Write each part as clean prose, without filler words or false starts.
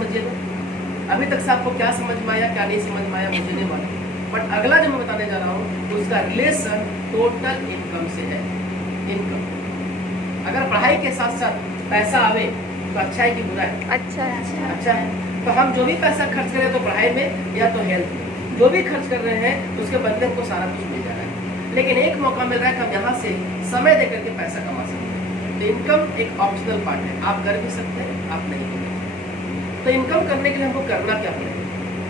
समझिएगा। अभी तक से आपको क्या समझ में आया, क्या नहीं समझ में आया मुझे नहीं मालूम, बट अगला जो मैं बताने जा रहा हूँ उसका रिलेशन टोटल इनकम से है। इनकम, अगर पढ़ाई के साथ साथ पैसा आवे तो अच्छा है कि बुरा है? अच्छा है। अच्छा है। तो हम जो भी पैसा खर्च करें तो पढ़ाई में या तो हेल्थ में, जो भी खर्च कर रहे हैं तो उसके बदले हमको सारा कुछ मिल जा रहा है। लेकिन एक मौका मिल रहा है कि हम यहाँ से समय दे करके पैसा कमा सकते हैं। तो इनकम एक ऑप्शनल पार्ट है, आप कर भी सकते हैं, आप नहीं कर सकते। तो इनकम करने के लिए हमको करना क्या पड़ेगा?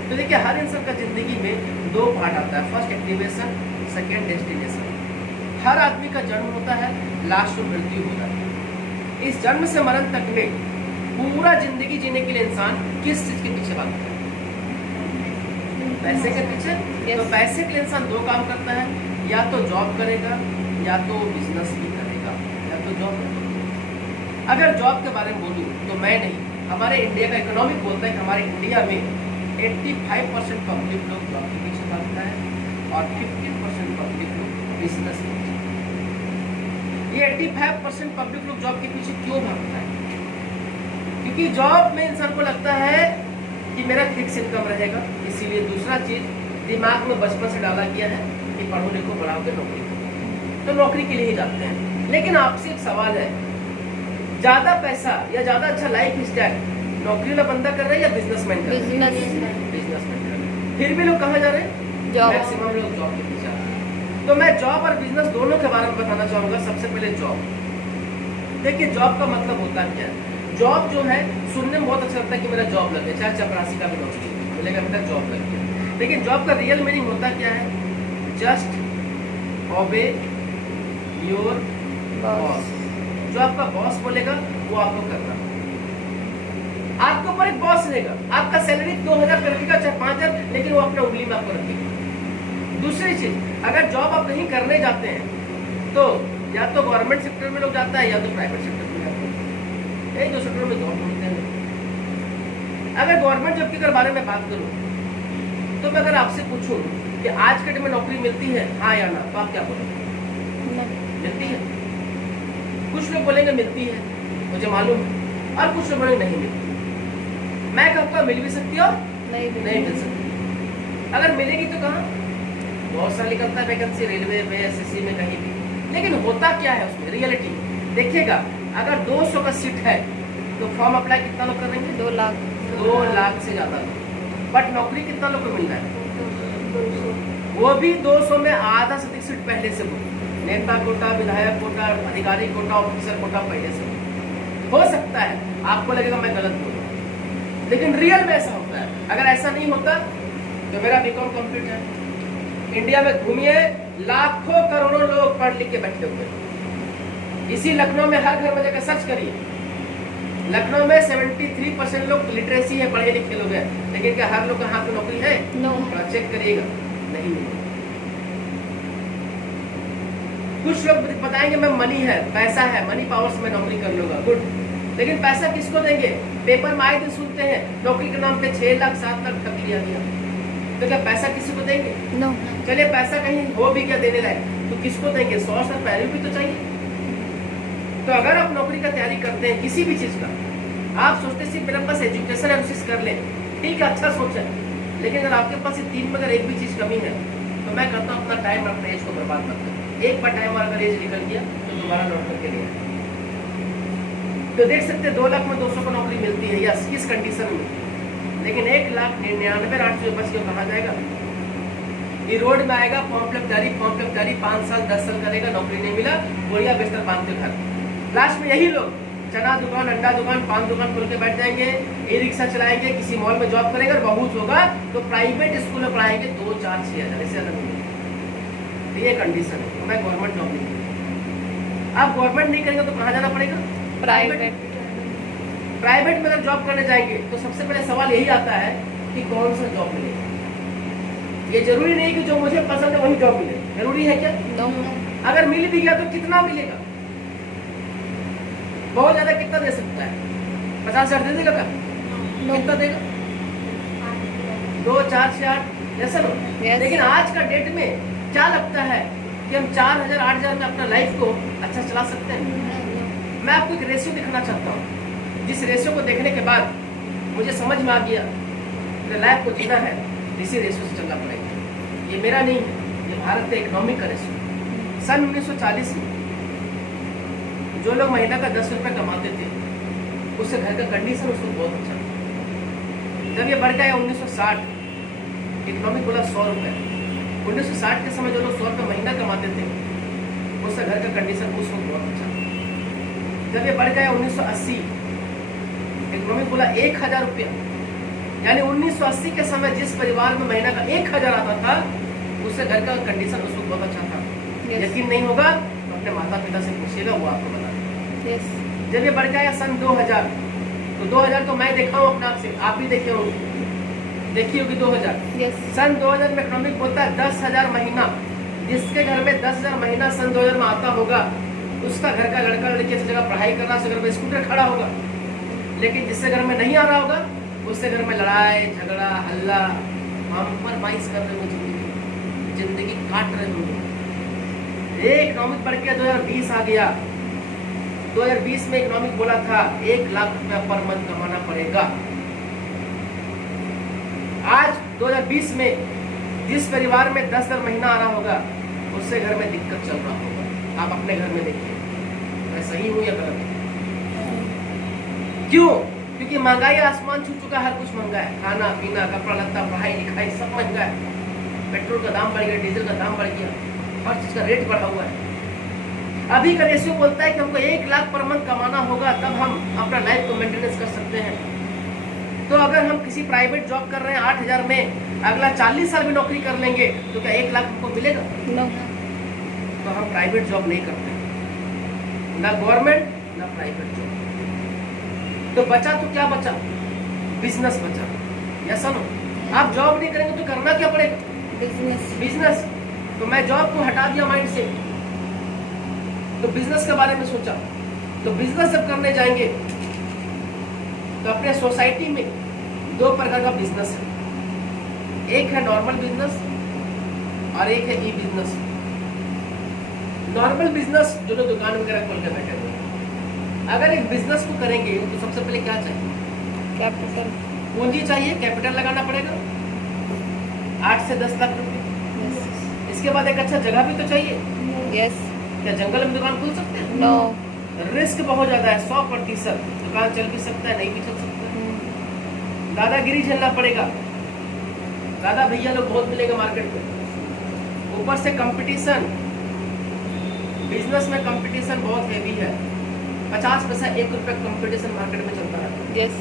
तो देखिए, हर इंसान का जिंदगी में दो पार्ट आता है, फर्स्ट एक्टिवेशन, सेकेंड डेस्टिनेशन। हर आदमी का जन्म होता है, लास्ट में मृत्यु होता है। इस जन्म से मरण तक में पूरा जिंदगी जीने के लिए इंसान किस चीज के पीछे भागता है? पैसे के पीछे। तो पैसे के लिए इंसान दो काम करता है, या तो जॉब करेगा या तो बिजनेस भी करेगा, या तो जॉब। अगर जॉब के बारे में बोलूँ तो मैं नहीं, हमारे इंडिया का इकोनॉमिक बोलता है कि हमारे इंडिया में 85% पब्लिक लोग जॉब के पीछे भागता है और 15% पब्लिक लोग बिजनेस के पीछे। ये 85% पब्लिक लोग जॉब के पीछे क्यों भागता है? क्योंकि जॉब में इंसान को लगता है कि मेरा फिक्स इनकम रहेगा, इसीलिए दूसरा चीज दिमाग में बचपन से डाला गया है कि पढ़ो लिखो बढ़ाओगे नौकरी करो, तो नौकरी के लिए ही जाते हैं। लेकिन आपसे एक सवाल है, ज्यादा पैसा या ज्यादा अच्छा लाइफ स्टाइल नौकरी वाला बंदा कर रहा है या बिजनेसमैन कर रहा है? बिजनेसमैन कर रहा है। फिर भी लोग कहाँ जा रहे हैं? मैक्सिमम लोग जॉब के पीछे जा रहे हैं। तो मैं जॉब और बिजनेस दोनों के बारे में बताना चाहूंगा। सबसे पहले जॉब। देखिए, जॉब का मतलब होता क्या है? जॉब जो है सुनने में बहुत अच्छा लगता है कि मेरा जॉब लगे, चाहे चपरासी का भी नौकरी बोलेगा मेरा जॉब लग गया। लेकिन जॉब का रियल मीनिंग होता क्या है? जस्ट ओबे योर बॉस। जो आपका बॉस बोलेगा वो आपको करना। आपके ऊपर एक बॉस रहेगा, आपका सैलरी 2000 कर देगा चाहे 5000, लेकिन वो अपने उंगली में आपको रखेगा। दूसरी चीज, अगर जॉब आप कहीं करने जाते हैं तो या तो गवर्नमेंट सेक्टर में लोग जाता है या तो प्राइवेट सेक्टर में जाता है। एक दो सेक्टर में जॉब मिलते हैं। अगर गवर्नमेंट जॉब के बारे में बात करूं तो मैं अगर आपसे पूछूं कि आज के टाइम में नौकरी मिलती है, हाँ या ना, तो आप क्या बोलोगे? मिलती है। कुछ लोग बोलेंगे मिलती है, मुझे मालूम है, और कुछ लोग बोलेंगे नहीं मिलती। मैं कहूँगा मिल भी सकती है और नहीं मिल सकती। अगर मिलेगी तो कहाँ? बहुत सारा निकलता है वैकेंसी, रेलवे में, एसएससी में, कहीं भी। लेकिन होता क्या है उसमें रियलिटी? देखिएगा, अगर 200 का सीट है तो फॉर्म अप्लाई कितना लोग करेंगे? 2 लाख। 2 लाख से ज्यादा लोग। बट नौकरी कितना लोग को मिल रहा है? 200। वो भी 200 में आधा से अधिक सीट पहले से हो। नेता कोटा, विधायक कोटा, अधिकारी कोटा, ऑफिसर कोटा पहले से हो सकता है। आपको लगेगा मैं गलत बोल रहा हूँ, लेकिन रियल में ऐसा होता है। अगर ऐसा नहीं होता तो मेरा बीकॉम कंप्लीट है। इंडिया में घूमिए, लाखों करोड़ों लोग पढ़ लिख के बैठे हुए। इसी लखनऊ में हर घर में जाकर सर्च करिए, लखनऊ में 73% लोग लिटरेसी है, पढ़े लिखे लोग हैं, लेकिन क्या हर लोग के हाथ में नौकरी है? नो। चेक करिएगा, नहीं मिलेगा। कुछ लोग बताएंगे मैं मनी है, पैसा है, मनी पावर से मैं नौकरी कर लूंगा, गुड। लेकिन पैसा किसको देंगे? पेपर में आए दिन सुनते हैं नौकरी के नाम पे 6 लाख 7 लाख ठग लिया गया। तो क्या पैसा किसी को देंगे? नो। चलिए पैसा कहीं हो भी क्या देने लायक, तो किसको देंगे? 100 साल पहले भी तो चाहिए। तो अगर आप नौकरी का तैयारी करते हैं किसी भी चीज का, आप सोचते सिर्फ मेरे पास एजुकेशन एनालिसिस कर ले, ठीक है, अच्छा सोच है, लेकिन अगर आपके पास 3 में अगर एक भी चीज कमी है तो मैं कहता हूँ अपना टाइम, अपने एज को बर्बाद मत करें। एक बार टाइम और अगर एज निकल गया तो दोबारा लौट करके नहीं आए। तो देख सकते हैं 2 लाख में 200 को नौकरी मिलती है, यस, किस कंडीशन में? लेकिन 1,99,800 बच के कहाँ जाएगा? ये रोड में आएगा, फॉर्म फिलअप जारी 5 साल 10 साल करेगा, नौकरी नहीं मिला, बोरिया बिस्तर बांध के घर। लास्ट में यही लोग चना दुकान, अंडा दुकान, पान दुकान खोल के बैठ जाएंगे, ई रिक्शा चलाएंगे, किसी मॉल में जॉब करेंगे, और बहुत होगा तो प्राइवेट स्कूल में पढ़ाएंगे 2, 4, 6 हजार, इससे ज्यादा नहीं। ये कंडीशन है। मैं गवर्नमेंट जॉब नहीं करूँगा। आप गवर्नमेंट नहीं करेंगे तो कहाँ जाना पड़ेगा? प्राइवेट। प्राइवेट में अगर जॉब करने जाएंगे तो सबसे पहले सवाल यही आता है कि कौन सा जॉब मिलेगा। ये जरूरी नहीं कि जो मुझे पसंद है वही जॉब मिले, जरूरी है क्या? नो। अगर मिल भी गया तो कितना मिलेगा? बहुत ज्यादा कितना दे सकता है? 50,000 दे देगा क्या? कितना देगा? 2, 4, 6, 8 ऐसा लो। लेकिन आज का डेट में क्या लगता है कि हम 4,000, 8,000 में अपना लाइफ को अच्छा चला सकते हैं? मैं आपको एक रेशियो दिखाना चाहता हूँ, जिस रेशियो को देखने के बाद मुझे समझ में आ गया कि लाइफ को जीना है इसी रेशो से चलना पड़ेगा। ये मेरा नहीं है, ये भारत का इकोनॉमिक का रेशो। सन 1940 में जो लोग महीना का 10 रुपये कमाते थे उससे घर का कंडीशन उसको बहुत अच्छा था। जब ये बढ़ गया 1960, इकोनॉमिक बोला 100 रुपये। 1960 के समय जो लोग 100 रुपये महीना कमाते थे उससे घर का कंडीशन उस वक्त बहुत अच्छा था। जब ये बढ़ गया 1980, इकोनॉमिक बोला 1000 रुपया। यानी 1980 के समय जिस परिवार में महीना का 1000 आता था उससे घर का कंडीशन उस वक्त बहुत अच्छा था। यकीन नहीं होगा तो अपने माता पिता से पूछिएगा, वो आपको बता देंगे। जब ये बढ़ गया सन 2000, तो 2000 तो मैं देखा हूँ अपने आप से, आप भी देखे होंगे, देखी होगी 2000। सन 2000 में इकोनॉमिक बोलता है 10,000 महीना। जिसके घर में 10,000 महीना सन 2000 में आता होगा उसका घर का लड़का लड़की अच्छी जगह पढ़ाई कर रहा है, उसके घर में स्कूटर खड़ा होगा। लेकिन जिससे घर में नहीं आ रहा होगा उससे घर में लड़ाई झगड़ा हल्ला, हम पर बाइस कर रहे हो, जिंदगी काट रहे हो। एक इकोनॉमिक बढ़ के 2020 आ गया। 2020 में इकोनॉमिक बोला था 1 लाख रुपया पर मंथ कमाना पड़ेगा। आज 2020 में जिस परिवार में 10,000 महीना आ रहा होगा उससे घर में दिक्कत चल रहा होगा। आप अपने घर में देखिए, मैं सही हूं या गलत? क्यों? क्योंकि महंगाई आसमान छू चुका है, हर कुछ महंगा है, खाना पीना कपड़ा लत्ता पढ़ाई लिखाई सब महंगा है। पेट्रोल का दाम बढ़ गया, डीजल का दाम बढ़ गया, हर चीज का रेट बढ़ा हुआ है। अभी का रेशियो बोलता है कि हमको 1 लाख पर मंथ कमाना होगा तब हम अपना लाइफ को मेंटेनेंस कर सकते हैं। तो अगर हम किसी प्राइवेट जॉब कर रहे हैं 8,000 में, अगला 40 साल भी नौकरी कर लेंगे तो क्या 1 लाख हमको मिलेगा? नो। तो हम प्राइवेट जॉब नहीं करते, ना गवर्नमेंट ना प्राइवेट जॉब। तो बचा तो क्या बचा? बिजनेस बचा। या सुनो, आप जॉब नहीं करेंगे तो करना क्या पड़ेगा? बिजनेस। तो मैं जॉब को हटा दिया माइंड से, तो बिजनेस के बारे में सोचा। तो बिजनेस जब करने जाएंगे तो अपने सोसाइटी में 2 प्रकार का बिजनेस है। एक है नॉर्मल बिजनेस और एक है ई बिजनेस। नॉर्मल बिजनेस जो लोग दुकान वगैरह खोल के बैठे हुए, अगर एक बिजनेस को करेंगे तो सबसे पहले क्या चाहिए? कैपिटल, पूंजी चाहिए, कैपिटल लगाना पड़ेगा 8 से 10 लाख रुपए। इसके बाद एक अच्छा जगह भी तो चाहिए। यस। क्या जंगल में दुकान खोल सकते हैं? नो। रिस्क बहुत ज्यादा है, 100%। दुकान चल भी सकता है, नहीं भी चल सकता है। दादागिरी झेलना पड़ेगा, दादा भैया लोग बहुत मिलेगा मार्केट में। ऊपर से कंपटीशन, बिजनेस में कंपटीशन बहुत हेवी है। 50 पैसा 1 रुपये कंपटीशन मार्केट में चलता है। यस।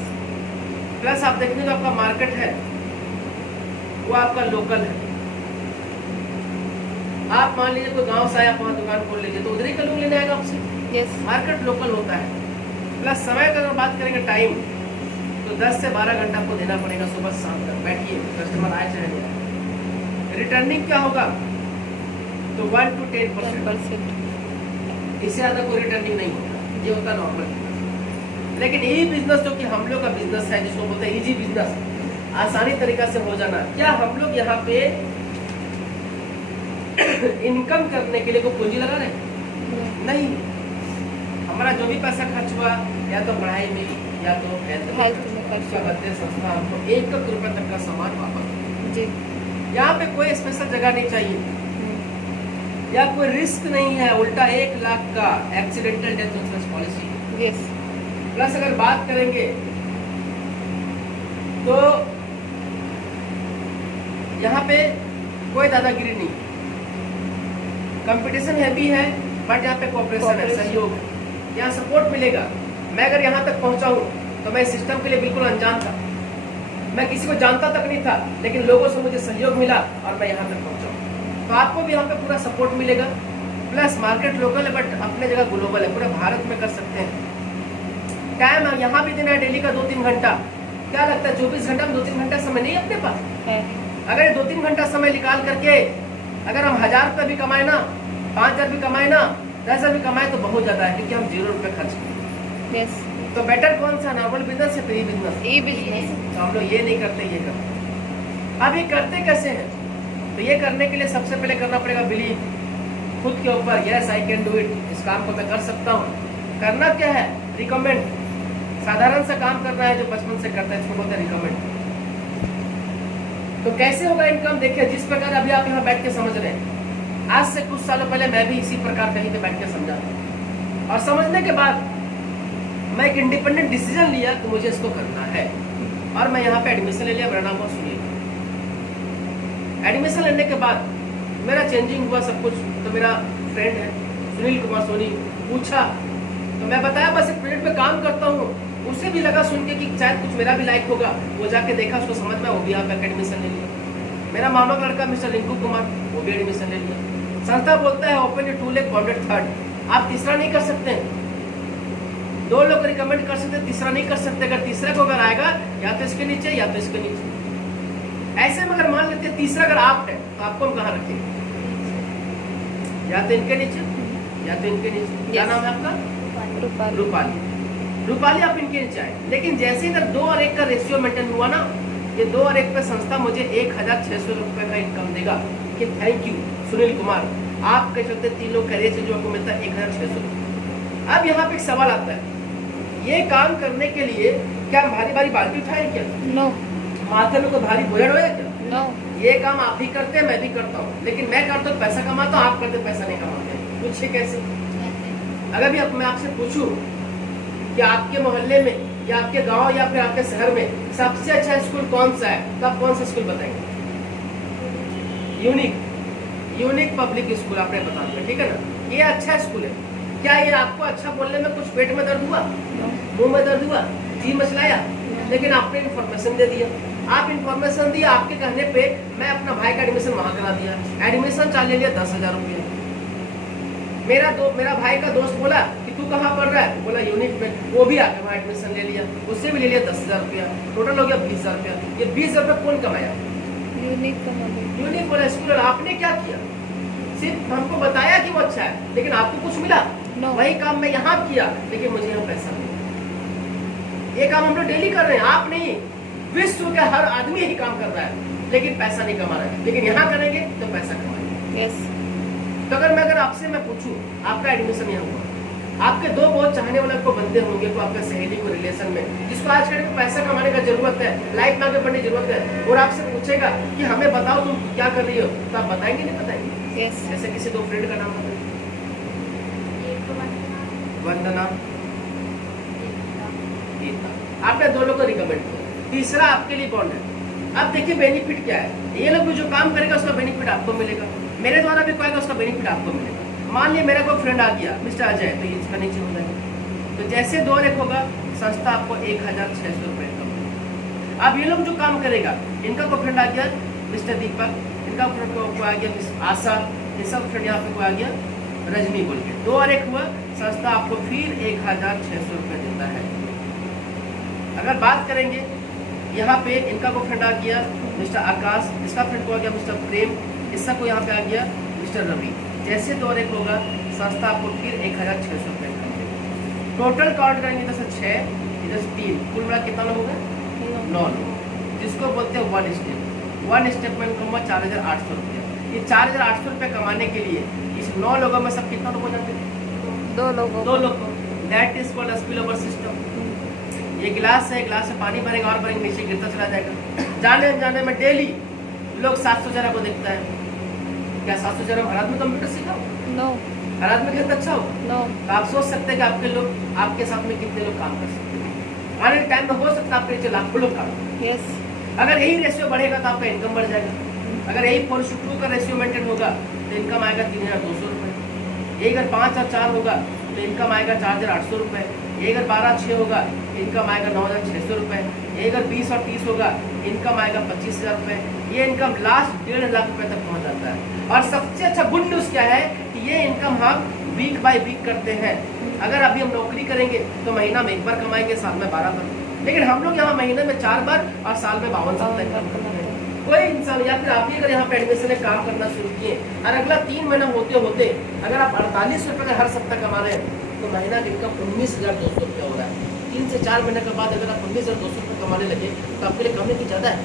प्लस आप देखने जो आपका मार्केट है वो आपका लोकल है। आप मान लीजिए कोई गांव से आया, वहाँ दुकान खोल लीजिए तो उधर ही का लोग लेने आएगा आपसे। यस। मार्केट लोकल होता है। प्लस समय का अगर बात करेंगे टाइम, तो 10 से 12 घंटा आपको देना पड़ेगा सुबह से शाम तक। बैठिए, कस्टमर आए चाहे नहीं आए। रिटर्निंग क्या होगा? तो 1 to 10%। इससे ज़्यादा कोई रिटर्निंग नहीं होगा, ये होता नॉर्मल। लेकिन यही बिजनेस जो कि हम लोग का बिजनेस है, जिसको बोलते हैं इजी बिजनेस, आसानी तरीका से हो जाना। क्या हम लोग यहाँ पे इनकम करने के लिए कोई पूंजी लगा रहे हैं? नहीं। हमारा जो भी पैसा खर्च हुआ या तो पढ़ाई में या तो हेल्थ में खर्च हुआ, संस्था हमको 1 रुपये तक का सामान वापस जी। यहाँ पे कोई स्पेशल जगह नहीं चाहिए या कोई रिस्क नहीं है, उल्टा 1 लाख का accidental death insurance policy. Yes. Plus अगर बात करेंगे तो यहाँ पे कोई दादागिरी नहीं, कंपटीशन हैवी है बट यहाँ पे कोऑपरेशन है, सहयोग है, यहाँ सपोर्ट मिलेगा। मैं अगर यहाँ तक पहुँचा हूँ तो मैं सिस्टम के लिए बिल्कुल अनजान था, मैं किसी को जानता तक नहीं था, लेकिन लोगों से मुझे सहयोग मिला और मैं यहाँ तक पहुँचा हूँ। तो आपको भी यहाँ पे पूरा सपोर्ट मिलेगा। प्लस मार्केट लोकल है बट अपने जगह ग्लोबल है, पूरे भारत में कर सकते हैं। टाइम यहाँ भी देना है डेली का 2-3 घंटा। क्या लगता है 24 घंटा में 2-3 घंटा समय नहीं अपने पास है? अगर 2-3 घंटा समय निकाल करके अगर हम 1000 रुपये भी कमाए ना, 5000 भी कमाए ना, 10,000 भी कमाए तो बहुत ज्यादा है, क्योंकि हम 0 रुपये खर्च करें। यस। तो बेटर कौन सा, नॉर्मल बिजनेस है तो ई बिजनेस? ई बिजनेस। तो हम लोग ये नहीं करते, ये करते। अब ये करते कैसे हैं? तो ये करने के लिए सबसे पहले करना पड़ेगा बिलीव खुद के ऊपर। Yes I can do it, इस काम को मैं कर सकता हूँ। करना क्या है? रिकमेंड। साधारण सा काम करना है जो बचपन से करता है, इसको बोलते हैं रिकमेंड। तो कैसे होगा इनकम? देखिए, जिस प्रकार अभी आप यहाँ बैठ के समझ रहे हैं, आज से कुछ सालों पहले मैं भी इसी प्रकार कहीं पे बैठ के समझा था, और समझने के बाद मैं एक इंडिपेंडेंट डिसीजन लिया कि मुझे इसको करना है, और मैं यहाँ पे एडमिशन ले लिया। मेरा नाम बहुत सुनील। एडमिशन लेने के बाद मेरा चेंजिंग हुआ सब कुछ। तो मेरा फ्रेंड है सुनील कुमार सोनी, पूछा तो मैं बताया बस एक प्रोजेक्ट पे काम करता हूँ। उसे भी लगा सुन के कि शायद कुछ मेरा भी लाइक होगा। वो जाके देखा, उसको समझ में, वो भी यहाँ पे एडमिशन ले लिया। मेरा मामा का लड़का मिस्टर रिंकू कुमार, वो भी एडमिशन ले लिया। संस्था बोलता है open your 2 leg bounded third, आप तीसरा नहीं कर सकते। 2 लोग रिकमेंड कर सकते, तीसरा नहीं कर सकते। अगर तीसरा को अगर आएगा या तो इसके नीचे या तो इसके नीचे। ऐसे में अगर मान लेते तीसरा अगर आप है तो आपको हम कहाँ रखेंगे? या तो इनके नीचे या तो इनके नीचे। क्या नाम है आपका? रूपाली। रूपाली आप इनके नीचे आए। लेकिन जैसे इधर 2 और 1 का रेशियो मेंटेन हुआ ना, ये 2 और 1 पे संस्था मुझे 1600 रुपए का इनकम देगा कि थैंक यू सुनील कुमार, आपके चलते 3 लोग करियर से जो आपको मिलता है 1600 रुपए। अब यहाँ पे एक सवाल आता है, ये काम करने के लिए क्या भारी भारी बाल्टी उठाए क्या? नो। माथे में कोई भारी बोझ होया क्या? नो। ये काम आप ही करते हैं, मैं भी करता हूँ, लेकिन मैं करता हूँ पैसा कमाता हूँ, आप करते पैसा नहीं कमाते। पूछिए कैसे? अगर भी मैं आपसे पूछूं कि आपके मोहल्ले में या आपके गांव या फिर आपके शहर में सबसे अच्छा स्कूल कौन सा है, तो आप कौन सा स्कूल बताएंगे? यूनिक पब्लिक स्कूल आपने बता दिया, ठीक है ना? ये अच्छा स्कूल है। क्या ये आपको अच्छा बोलने में कुछ पेट में दर्द हुआ, मुंह में दर्द हुआ, जी मचलाया? लेकिन आपने इन्फॉर्मेशन दे दिया। आप इन्फॉर्मेशन दिया, आपके कहने पे मैं अपना भाई का एडमिशन वहां करा दिया। एडमिशन चार्ज ले लिया 10,000 रुपया। मेरा भाई का दोस्त बोला कि तू कहाँ पढ़ रहा है? बोला यूनिक में। वो भी आके वहाँ एडमिशन ले लिया, उससे भी ले लिया 10,000 रुपया। टोटल हो गया 20,000 रुपया। ये 20,000 रुपया कौन कमाया? यूनिक वाला स्कूल। आपने क्या किया? सिर्फ हमको बताया कि वो अच्छा है, लेकिन आपको कुछ मिला? वही काम मैं यहाँ किया, लेकिन मुझे यहाँ पैसा मिला। ये काम हम लोग डेली कर रहे हैं, आप नहीं। विश्व का हर आदमी यही काम कर रहा है, लेकिन पैसा नहीं कमा रहा है। लेकिन यहाँ करेंगे तो पैसा कमाएंगे। तो अगर आपसे मैं पूछूं, आपका एडमिशन यहाँ हुआ, आपके 2 बहुत चाहने वाले को बंदे होंगे, को आपका सहेली को रिलेशन में, जिसको आज के टाइम पैसा कमाने का जरूरत है, लाइफ में आगे बढ़ने की जरूरत है, और आपसे पूछेगा कि हमें बताओ तुम क्या कर रही हो, तो आप बताएंगे नहीं बताएंगे? जैसे किसी 2 फ्रेंड का नाम बताएंगे। वंदना, आपने 2 लोग को रिकमेंड किया, तीसरा आपके लिए कौन है? अब देखिए बेनिफिट क्या है। ये लोग भी जो काम करेगा उसका बेनिफिट आपको मिलेगा, मेरे द्वारा भी कोई उसका बेनिफिट आपको मिलेगा। मान लिया मेरा कोई फ्रेंड आ गया मिस्टर अजय, तो ये इसका नीचे हो जाएगा। तो जैसे 2 और 1 होगा, संस्था आपको 1600 रुपए का। अब ये लोग जो काम करेगा, इनका कोई फ्रेंड आ गया मिस्टर दीपक, इनका फ्रेंड को आ गया मिस आशा, ये सब फ्रेंड यहाँ पे को आ गया रजनी बोल के। 2 और 1 हुआ, संस्था आपको फिर 1600 रुपए देता है। अगर बात करेंगे यहाँ पे, इनका को फ्रेंड आ गया मिस्टर आकाश, इसका फ्रेंड को आ गया मिस्टर प्रेम, इसका को यहाँ पे आ गया मिस्टर रवि। जैसे 2 और 1 होगा, संस्था आपको फिर 1600 रुपए का। टोटल काउंट करेंगे इधर से 6, इधर से 3, कुल मिला कितना लोग होगा? 9 लोग, जिसको बोलते हैं 1 स्टेप। 1 स्टेप में इनकम हुआ 4,800 रुपया। ये 4,800 रुपये कमाने के लिए इस 9 लोगों में सब कितना लोग हो जाते हैं? 2 लोग। That is called spill over system. ये गिलास है, गिलास में पानी भरेगा और भरेंगे, नीचे गिरता चला जाएगा। जाने में डेली लोग 700 जरा को देखता है। क्या 700 जरा हर आदमी कंप्यूटर सीखा हो? नो। हर आदमी खेलता अच्छा हो? नो। तो आप सोच सकते हैं कि आपके लोग, आपके साथ में कितने लोग काम कर सकते हैं। आने के टाइम में हो सकता है आपके नीचे लाखों लोग काम करें। अगर यही रेशियो बढ़ेगा तो आपका इनकम बढ़ जाएगा। अगर यही 4:2 का रेशियो मेंटेन होगा तो इनकम आएगा 3,200 रुपये। ये अगर 5 और 4 होगा तो इनकम आएगा 4,800 रुपये। ये अगर 12-6 होगा इनकम आएगा 9,600 रुपये। ये अगर 20 और 30 होगा इनकम आएगा 25,000 रुपये। ये इनकम लास्ट 1.5 लाख रुपये तक पहुंच जाता है। और सबसे अच्छा गुड न्यूज़ क्या है कि ये इनकम हम वीक बाय वीक करते हैं। अगर अभी हम नौकरी करेंगे तो महीना में 1 बार कमाएंगे, साल में 12 बार। लेकिन हम लोग यहाँ महीने में 4 बार और साल में 52 सप्ताह करते हैं। कोई इंसान या फिर आप ही अगर यहाँ पे एडमिशन में काम करना शुरू किए और अगला 3 महीना होते होते अगर आप 48 रुपये का हर सप्ताह कमा रहे हैं तो महीना इनकम 19,200 रुपया हो रहा है। 3 से 4 महीने के बाद अगर आप 19,200 रुपये कमाने लगे तो आपके लिए कम नहीं ज़्यादा है?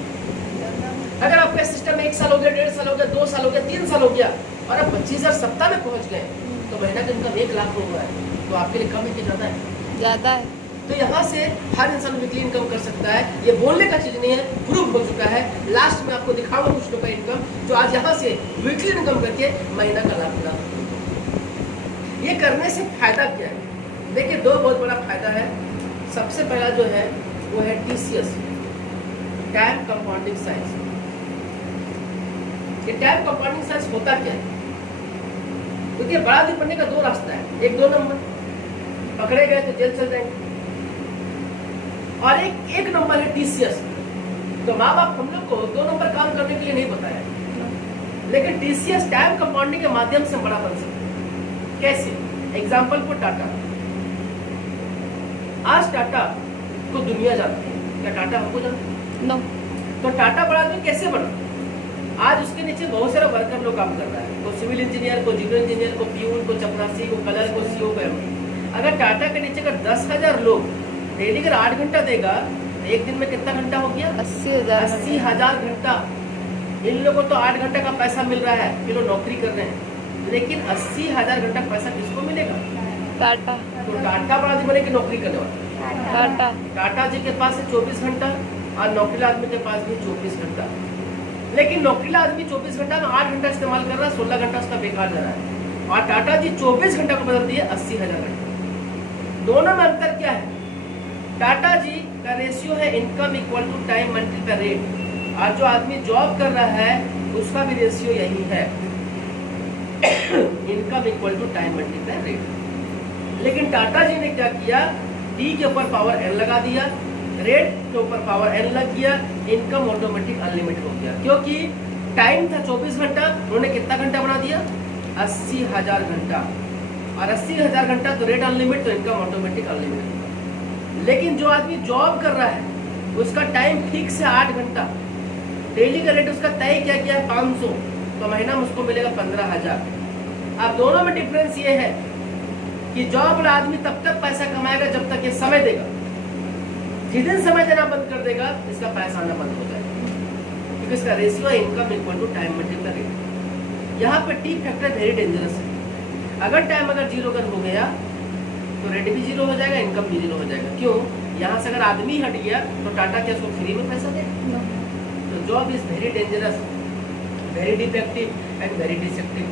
अगर आपका सिस्टम 1 साल हो गया, 1.5 साल हो गया, 2 साल हो गया, 3 साल हो गया और आप 25,000 सप्ताह में पहुँच गए तो महीना का इनकम 1 लाख हो रहा है, तो आपके लिए कम है कि ज़्यादा है? ज़्यादा है। तो यहाँ से हर इंसान वीकली इनकम कर सकता है। ये बोलने का चीज़ नहीं है, प्रूफ हो चुका है। लास्ट में आपको दिखाऊंगा कुछ लोगों का इनकम जो आज यहाँ से वीकली इनकम करके महीना का लाभ। ये करने से फायदा क्या है? देखिए, दो बहुत बड़ा फायदा है। सबसे पहला जो है वो है TCS, टाइम कंपाउंडिंग साइंस। ये टाइम कंपाउंडिंग साइंस होता क्या है? क्योंकि बड़ा दिन बनने का दो रास्ता है, एक 2 नंबर पकड़े गए तो जेल चल जाएंगे, और एक नंबर है TCS। तो माँ बाप हम लोग को 2 नंबर काम करने के लिए नहीं बताया, लेकिन TCS टाइम कंपाउंडिंग के माध्यम से बड़ा बन सकता है। कैसे? एग्जाम्पल को टाटा। आज टाटा को दुनिया जानती है, क्या टाटा हमको जानती है? नो। तो टाटा बड़ा आदमी कैसे बना? आज उसके नीचे बहुत सारा वर्कर लोग काम कर रहा है, को सिविल इंजीनियर, को जीरो इंजीनियर, को प्यून, को चपरासी, को कलर, को CO, को MD। अगर टाटा के नीचे अगर 10,000 लोग डेली अगर 8 घंटा देगा, एक दिन में कितना घंटा हो गया? 80,000 घंटा। इन लोगों को तो 8 घंटे का पैसा मिल रहा है, ये लोग नौकरी कर रहे हैं, लेकिन 80,000 घंटा पैसा किसको मिलेगा? टाटा। तो टाटा बड़ा आदमी बने की नौकरी करने वाला? टाटा। टाटा जी के पास है 24 घंटा और नौकरीला आदमी के पास भी 24 घंटा। लेकिन नौकरीला आदमी 24 घंटा में 8 घंटा इस्तेमाल कर रहा है, 16 घंटा उसका बेकार जा रहा है। और टाटा जी 24 घंटा को बदल दिए 80,000 घंटा। दोनों में अंतर क्या है? टाटा जी का रेशियो है income equal to time multiply rate, और जो आदमी जॉब कर रहा है उसका भी रेशियो यही है, income equal to time multiply rate. लेकिन टाटा जी ने क्या किया? टी के ऊपर पावर n लगा दिया, रेट के ऊपर पावर n लग गया, इनकम ऑटोमेटिक अनलिमिटेड हो गया। क्योंकि टाइम था 24 घंटा, उन्होंने कितना घंटा बना दिया? 80,000 घंटा। और 80,000 घंटा तो रेट अनलिमिटेड, तो इनकम ऑटोमेटिक अनलिमिटेड। लेकिन जो आदमी जॉब कर रहा है उसका टाइम फिक्स है 8 घंटा, डेली का रेट उसका तय क्या किया है 500, तो महीना में उसको मिलेगा 15,000। अब दोनों में डिफरेंस ये है कि जॉब वाला आदमी तब तक पैसा कमाएगा जब तक ये समय देगा। जिस दिन समय देना बंद कर देगा इसका पैसा आना बंद हो जाएगा, क्योंकि इसका रेशियो है income equal to time multiply rate. यहाँ पे टी फैक्टर वेरी डेंजरस है। अगर टाइम अगर 0 अगर हो गया तो रेट भी 0 हो जाएगा, इनकम भी 0 हो जाएगा। क्यों? यहाँ से अगर आदमी हट गया तो टाटा क्या उसको फ्री में पैसा दे? तो job is very dangerous, very defective and very deceptive.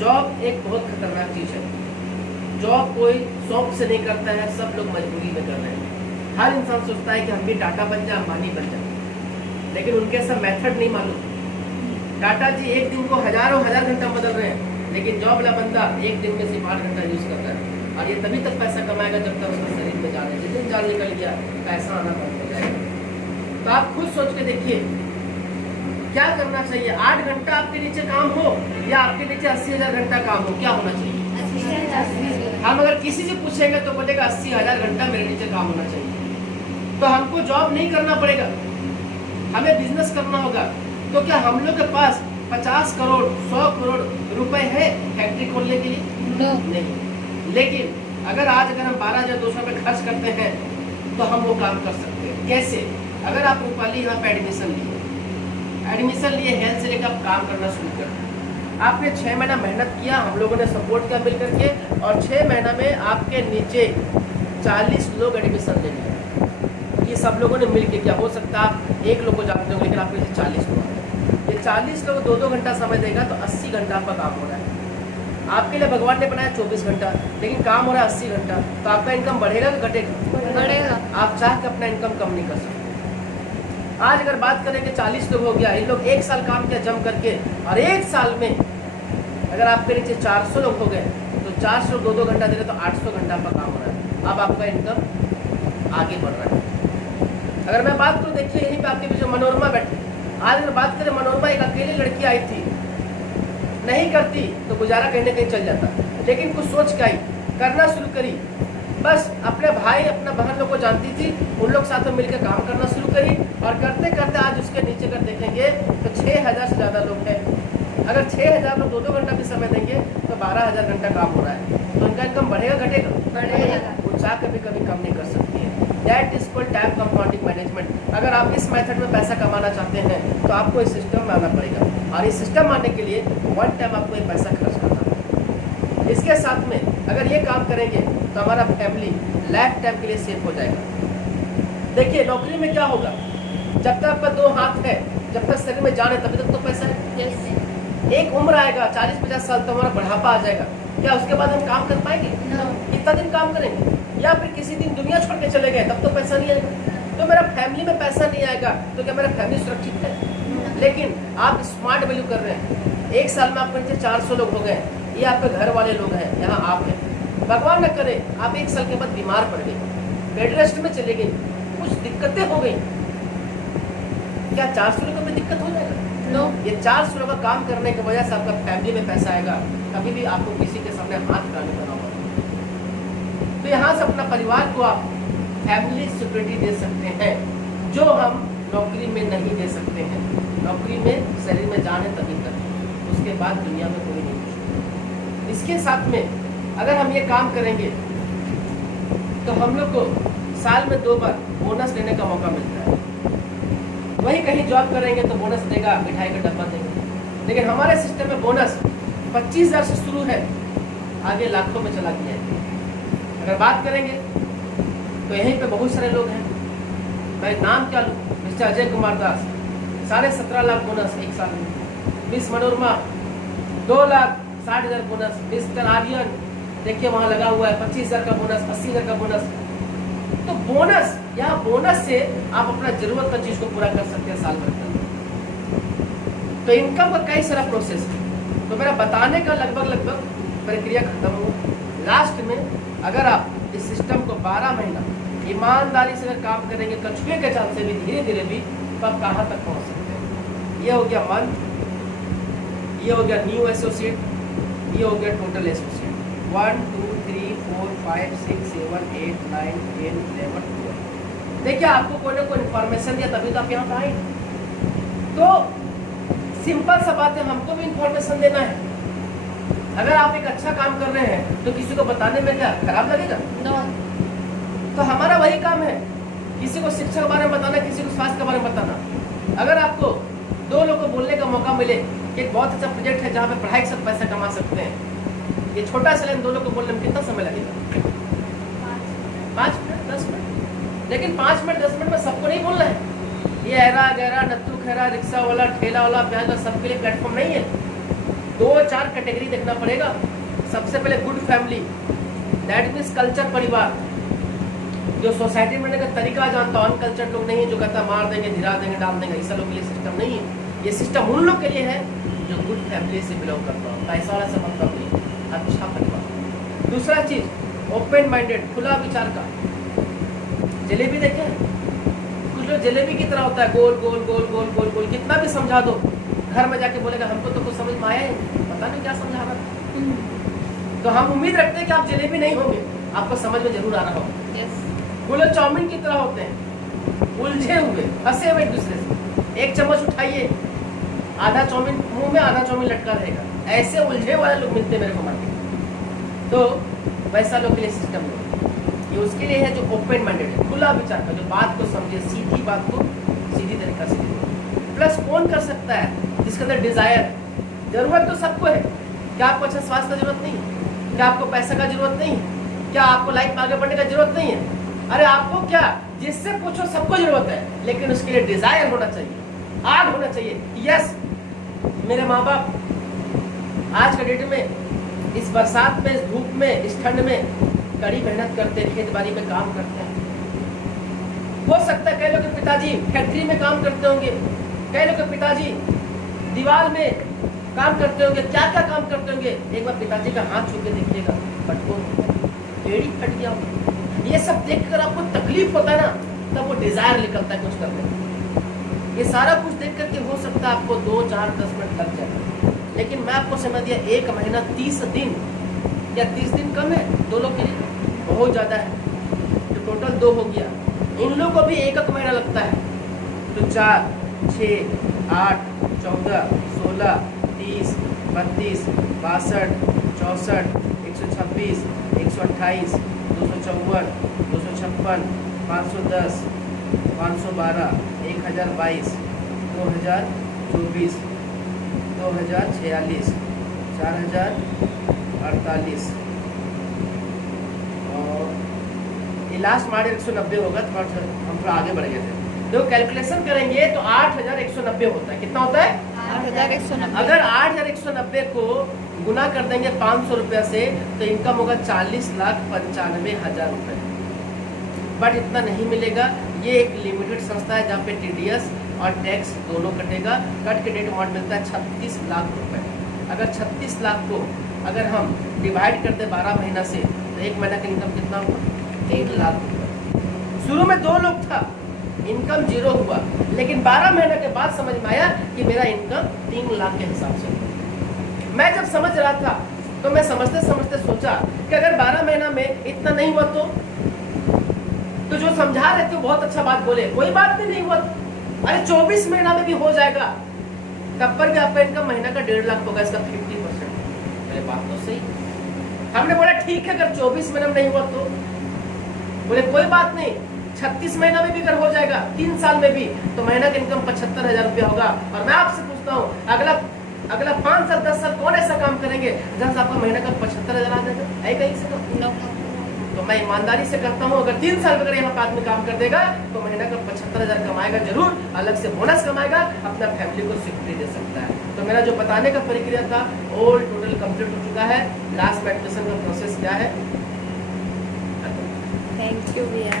Job एक बहुत खतरनाक चीज है। जॉब कोई शौक से नहीं करता है, सब लोग मजबूरी में कर रहे हैं। हर इंसान सोचता है कि हम भी टाटा बन जाए, अंबानी बन जाए, लेकिन उनके सब मेथड नहीं मालूम। टाटा जी एक दिन को हजारों हजार घंटा बदल रहे हैं, लेकिन जॉब वाला बंदा एक दिन में सिर्फ 8 घंटा यूज करता है, और ये तभी तक पैसा कमाएगा जब तक उसका शरीर में जान है। जिस दिन जान निकल गया पैसा आना बंद हो जाएगा। तो आप खुद सोच के देखिए क्या करना चाहिए। 8 घंटा आपके नीचे काम हो या आपके नीचे 80,000 घंटा काम हो, क्या होना चाहिए? हम अगर किसी से पूछेंगे तो बोलेगा 80,000 घंटा मेरे नीचे काम होना चाहिए। तो हमको जॉब नहीं करना पड़ेगा, हमें बिजनेस करना होगा। तो क्या हम लोग के पास 50 करोड़ 100 करोड़ रुपए है फैक्ट्री खोलने के लिए? नहीं। लेकिन अगर आज अगर हम 12,200 रुपये खर्च करते हैं तो हम वो काम कर सकते हैं। कैसे? अगर आप रूपाली यहाँ पे एडमिशन लिए हेल्थ से लेकर आप काम करना शुरू कर, आपने 6 महीना मेहनत किया, हम लोगों ने सपोर्ट किया मिल करके, और 6 महीना में आपके नीचे 40 लोग एडमिशन ले लिए। ये सब लोगों ने मिल के किया। हो सकता है आप एक लोग को जानते हो, लेकिन आपके नीचे 40 लोग हैं। ये 40 लोग 2-2 घंटा समय देगा तो 80 घंटा आपका काम हो रहा है। आपके लिए भगवान ने बनाया 24 घंटा, लेकिन काम हो रहा है 80 घंटा। तो आपका इनकम बढ़ेगा कि घटेगा? बढ़ेगा। आप चाह के अपना इनकम कम नहीं कर सकते। आज अगर बात करें कि 40 लोग हो गया, इन लोग 1 साल काम किया जम करके, और 1 साल में अगर आपके नीचे 400 लोग हो गए तो 400 लोग 2-2 घंटा दे रहे तो 800 घंटा आपका काम हो रहा है। अब आपका इनकम आगे बढ़ रहा है। अगर मैं बात करूँ, देखिए यहीं पे आपके पीछे मनोरमा बैठी। आज अगर बात करें, मनोरमा एक अकेली लड़की आई थी, नहीं करती तो गुजारा कहीं ना कहीं चल जाता, लेकिन कुछ सोच के आई, करना शुरू करी। बस अपने भाई अपना बहन लोग को जानती थी, उन लोग साथ में मिलकर काम करना शुरू करी, और करते करते आज उसके नीचे अगर देखेंगे तो 6,000 से ज़्यादा लोग हैं। अगर 6,000 लोग 2-2 घंटा भी समय देंगे तो 12,000 घंटा काम हो रहा है। तो उनका इनकम बढ़ेगा घटेगा? बढ़ेगा। वो चाह कभी कभी कम नहीं कर सकती है। That is called time compounding management. अगर आप इस मेथड में पैसा कमाना चाहते हैं तो आपको इस सिस्टम में आना पड़ेगा, और इस सिस्टम आने के लिए 1 टाइम आपको ये पैसा खर्च करना है। इसके साथ में अगर ये काम करेंगे तो हमारा फैमिली लाइफ टाइम के लिए सेफ हो जाएगा। देखिए नौकरी में क्या होगा, जब तक आपका 2 हाथ है, जब तक शरीर में जान है तभी तक तो पैसा है। एक उम्र आएगा 40-50 साल तो हमारा बुढ़ापा आ जाएगा, क्या उसके बाद हम काम कर पाएंगे? कितना दिन काम करेंगे? या फिर किसी दिन दुनिया छोड़ के चले गए तब तो पैसा नहीं आएगा। तो मेरा फैमिली में पैसा नहीं आएगा तो क्या मेरा फैमिली सुरक्षित है? लेकिन आप स्मार्ट वैल्यू कर रहे हैं, 1 साल में आपके नीचे 400 लोग हो गए, ये आपके घर वाले लोग हैं, यहाँ आप हैं। भगवान न करे आप 1 साल के बाद बीमार पड़ गए, बेड रेस्ट में चले गए, कुछ दिक्कतें हो गई, क्या 400 लोगों में दिक्कत हो जाएगा? नो। ये 400 लोगों का काम करने की वजह से आपका फैमिली में पैसा आएगा, कभी भी आपको किसी के सामने हाथ उठाने का ना होगा। तो यहाँ से अपना परिवार को आप फैमिली सिक्योरिटी दे सकते हैं, जो हम नौकरी में नहीं दे सकते हैं। नौकरी में शरीर में जान है तभी तक, उसके बाद दुनिया में कोई नहीं पूछता। इसके साथ में अगर हम ये काम करेंगे तो हम लोग को साल में 2 बार बोनस लेने का मौका मिलता है। वही कहीं जॉब करेंगे तो बोनस देगा, मिठाई का डब्बा देगा, लेकिन हमारे सिस्टम में बोनस 25,000 से शुरू है, आगे लाखों में चला गया है। अगर बात करेंगे तो यहीं पे बहुत सारे लोग हैं, मैं नाम क्या लूँ, मिस्टर अजय कुमार दास 17.5 लाख बोनस 1 साल में, miss Manorama 2,60,000 bonus, mister Aryan देखिए वहाँ लगा हुआ है 25,000 का बोनस, 80,000 का बोनस। तो बोनस या बोनस से आप अपना जरूरत का चीज को पूरा कर सकते हैं साल भर तक। तो इनकम का कई सारा प्रोसेस है, तो मेरा बताने का लगभग प्रक्रिया खत्म हुआ। लास्ट में अगर आप इस सिस्टम को 12 महीना ईमानदारी से अगर काम करेंगे, कछुए के चाल से भी धीरे धीरे भी, तो आप कहाँ तक पहुँच सकते हैं। ये हो गया मंथ, ये हो गया न्यू एसोसिएट, ये हो गया टोटल एसोसिएट। 1 2 3 4 5 6 7 8 9 10 11 12। देखिए आपको कोई ना कोई इन्फॉर्मेशन दिया तभी तो आप यहाँ पे आए। तो सिंपल सा बात है, हमको भी इन्फॉर्मेशन देना है। अगर आप एक अच्छा काम कर रहे हैं तो किसी को बताने में क्या खराब लगेगा? नो। तो हमारा वही काम है, किसी को शिक्षा के बारे में बताना, किसी को स्वास्थ्य के बारे में बताना। अगर आपको 2 लोगों को बोलने का मौका मिले कि एक बहुत अच्छा प्रोजेक्ट है जहाँ पे पढ़ाई के साथ पैसा कमा सकते हैं, ये छोटा सा लेकिन 2 लोग को बोलने में कितना समय लगेगा? 5 मिनट 10 मिनट। लेकिन 5 मिनट 10 मिनट में सबको नहीं बोलना है। ये ऐरा गैरा नत्थु खैरा रिक्शा वाला ठेला वाला प्याज वाला सबके लिए प्लेटफॉर्म नहीं है। 2-4 कैटेगरी देखना पड़ेगा। सबसे पहले good family, that means culture, परिवार जो सोसाइटी में रहने का तरीका जानता हो। अनकल्चर लोग नहीं है जो कहता मार देंगे, धिरा देंगे, डाल देंगे, ऐसा लोग के लिए सिस्टम नहीं है। ये सिस्टम उन लोग के लिए है जो गुड फैमिली से बिलोंग करता हो, पैसा वाला से मतलब नहीं, अच्छा परिवार। दूसरा चीज ओपन माइंडेड, खुला विचार का। जलेबी देखे, कुछ लोग जलेबी की तरह होता है, गोल गोल गोल गोल गोल गोल, कितना भी समझा दो घर में जाके बोलेगा हमको तो कुछ समझ में आया है, पता नहीं क्या समझा रहा। तो हम उम्मीद रखते हैं कि आप जलेबी नहीं होंगे, आपको समझ में जरूर आ रहा होगा। वो लोग चाउमीन की तरह होते हैं, उलझे हुए, फंसे हुए एक दूसरे से। एक चम्मच उठाइए, आधा चाउमीन मुंह में, आधा चाउमीन लटका रहेगा। ऐसे उलझे वाले लोग मिलते मेरे को मार्केट। तो वैसा लोग के लिए सिस्टम नहीं, ये उसके लिए है जो ओपन माइंडेड है, खुला विचार का, जो बात को समझे, सीधी बात को सीधी तरीका से दे। प्लस कौन कर सकता है? जिसके अंदर डिजायर, जरूरत तो सबको है। क्या आपको अच्छा स्वास्थ्य की जरूरत नहीं है? क्या आपको पैसा का जरूरत नहीं है? क्या आपको लाइफ में आगे बढ़ने का जरूरत नहीं है? अरे आपको क्या, जिससे पूछो सबको जरूरत है, लेकिन उसके लिए डिजायर होना चाहिए, आग होना चाहिए। यस, मेरे माँ बाप आज के डेट में इस बरसात में, इस धूप में, इस ठंड में कड़ी मेहनत करते हैं, खेत बाड़ी में काम करते हैं। हो सकता है कई लोग के पिताजी फैक्ट्री में काम करते होंगे, कई लोग के पिताजी दीवार में काम करते होंगे, क्या क्या काम करते होंगे। एक बार पिताजी का हाथ छू के देखिएगा, पेड़ी फट गया। ये सब देखकर आपको तकलीफ होता है ना, तब वो डिजायर निकलता है कुछ करने का। ये सारा कुछ देख करके हो सकता है आपको 2, 4, 10 मिनट लग जाए, लेकिन मैं आपको समझ दिया 1 महीना 30 दिन या 30 दिन कम है 2 लोग के लिए, बहुत ज़्यादा है। तो टोटल 2 हो गया। इन लोगों को भी 1 महीना लगता है, तो 4, 6, 8, 14, 16, 30, 32, 62, 64, 126, 128, 254, 256, 510, 512, 1022, 2024, 2046, 4000, 48 और ये लास्ट मार्जिन 190 होगा, हम थोड़ा आगे बढ़ गए थे। देखो कैलकुलेशन करेंगे तो 8190 होता है। कितना होता है? 8190। अगर 8190 को गुना कर देंगे 500 रुपया से तो इनकम होगा 40,95,000 रुपये। बट इतना नहीं मिलेगा, ये एक लिमिटेड संस्था है जहाँ पे टीडीएस और टैक्स दोनों कटेगा। कट के डेट अमाउंट मिलता है 36 लाख रुपए। अगर 36 लाख को अगर हम डिवाइड कर दे 12 महीना से तो एक महीना का इनकम कितना हुआ? 3 लाख रुपए। शुरू में 2 लोग था, इनकम 0 हुआ, लेकिन 12 महीने के बाद समझ में आया कि मेरा इनकम 3 लाख के हिसाब से हुआ। मैं जब समझ रहा था तो मैं समझते समझते सोचा कि अगर 12 महीना में इतना नहीं हुआ तो जो समझा रहे थे बहुत अच्छा बात बोले, कोई बात नहीं हुआ, अरे 24 महीना में भी हो जाएगा, तब पर भी आपका इनकम महीना का 1.5 लाख होगा, इसका 50%। मेरे बात तो सही। हमने बोला ठीक है, अगर 24 महीना में नहीं हुआ तो बोले कोई बात नहीं, 36 महीना में भी अगर हो जाएगा, 3 साल में भी, तो महीना का इनकम 75,000 रुपया होगा। और मैं आपसे पूछता हूँ अगला 5 साल 10 साल कौन ऐसा काम करेंगे जहाँ से आपका महीना का 75,000 आ जाएगा? है कहीं से कम? तो मैं ईमानदारी से करता हूँ, अगर 3 साल अगर यहाँ आदमी काम कर देगा तो महीना का 75,000 कमाएगा जरूर, अलग से बोनस कमाएगा, अपना फैमिली को सिक्योरिटी दे सकता है। तो मेरा जो बताने का प्रक्रिया था ऑल टोटल कंप्लीट हो चुका है। लास्ट में एडमिशन का प्रोसेस क्या है? थैंक यू भैया।